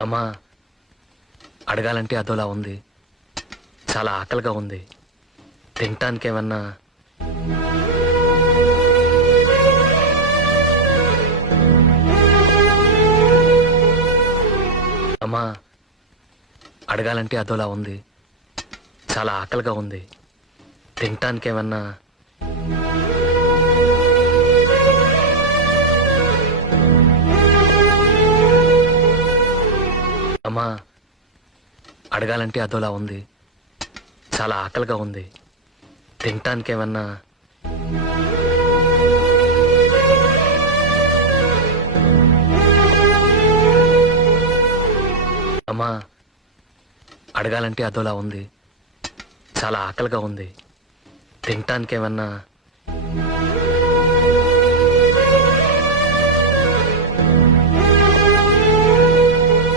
అమ్మా, అడగాలంటే అదోలా ఉంది. చాలా ఆకలిగా ఉంది. తినటానికి ఏమన్నా? అమ్మా, అడగాలంటే అదోలా ఉంది. చాలా ఆకలిగా ఉంది. తినటానికి ఏమన్నా? అమ్మా, అడగాలంటే అదోలా ఉంది. చాలా ఆకలిగా ఉంది. తినటానికి ఏమన్నా? అమ్మా, అడగాలంటే అదోలా ఉంది. చాలా ఆకలిగా ఉంది. తినటానికి ఏమన్నా?